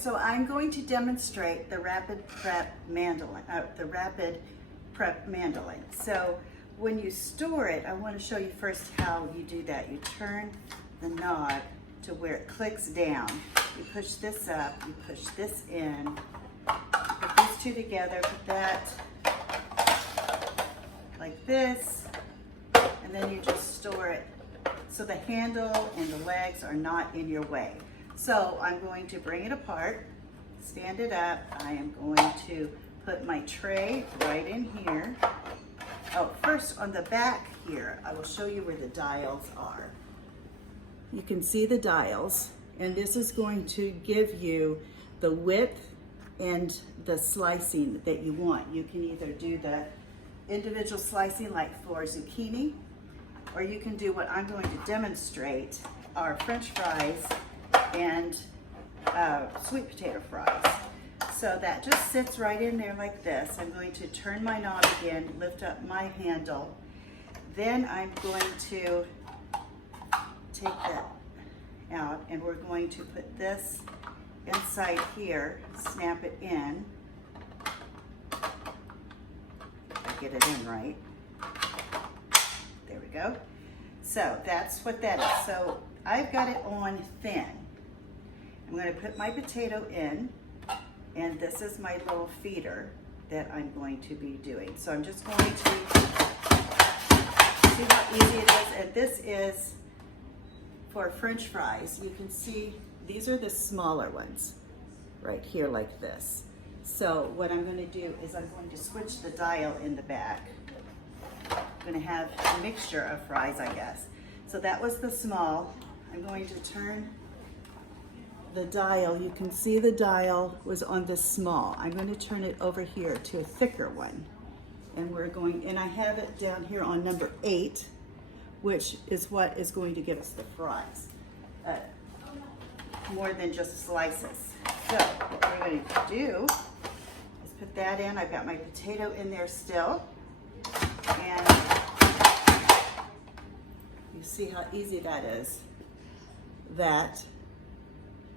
so I'm going to demonstrate the Rapid Prep Mandoline, So when you store it, I want to show you first how you do that. You turn the knob to where it clicks down. You push this up, you push this in, put these two together, put that like this, and then you just store it so the handle and the legs are not in your way. So I'm going to bring it apart, stand it up. I am going to put my tray right in here. Oh, first on the back here, I will show you where the dials are. You can see the dials, and this is going to give you the width and the slicing that you want. You can either do the individual slicing like for zucchini, or you can do what I'm going to demonstrate, are French fries and sweet potato fries. So that just sits right in there like this. I'm going to turn my knob again, lift up my handle. Then I'm going to take that out, and we're going to put this inside here, snap it in. Get it in right. There we go. So that's what that is. So I've got it on thin. I'm going to put my potato in, and this is my little feeder that I'm going to be doing. So I'm just going to see how easy it is. And this is for French fries. You can see these are the smaller ones right here like this. So what I'm going to do is I'm going to switch the dial in the back. I'm going to have a mixture of fries, I guess. So that was the small. I'm going to turn the dial. You can see the dial was on the small. I'm going to turn it over here to a thicker one. And I have it down here on number 8, which is what is going to give us the fries. More than just slices. So what we're going to do is put that in. I've got my potato in there still. And you see how easy that is. That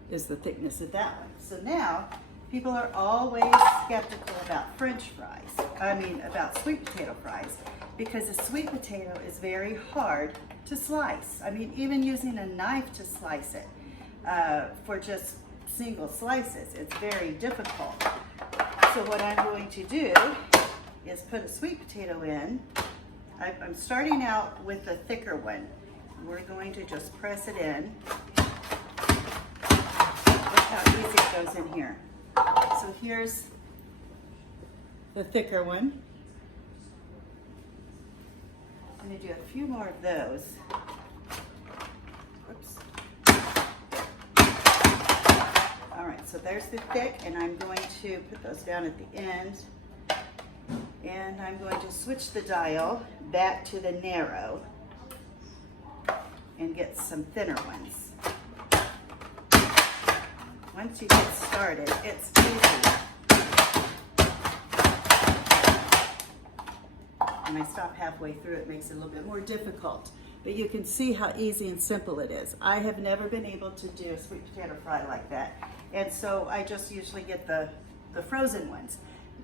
is the thickness of that one. So now, people are always skeptical about French fries. About sweet potato fries, because a sweet potato is very hard to slice. Even using a knife to slice it for just single slices, it's very difficult. So what I'm going to do is put a sweet potato in. I'm starting out with the thicker one. We're going to just press it in. Look how easy it goes in here. So here's the thicker one. I'm going to do a few more of those. Whoops. All right, so there's the thick, and I'm going to put those down at the end. And I'm going to switch the dial back to the narrow and get some thinner ones. Once you get started, it's easy. When I stop halfway through, it makes it a little bit more difficult. But you can see how easy and simple it is. I have never been able to do a sweet potato fry like that. And so I just usually get the frozen ones.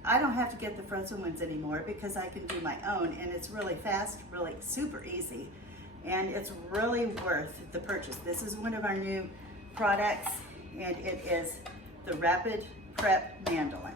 I don't have to get the frozen ones anymore because I can do my own, and it's really fast, really super easy, and it's really worth the purchase. This is one of our new products, and it is the Rapid Prep Mandoline.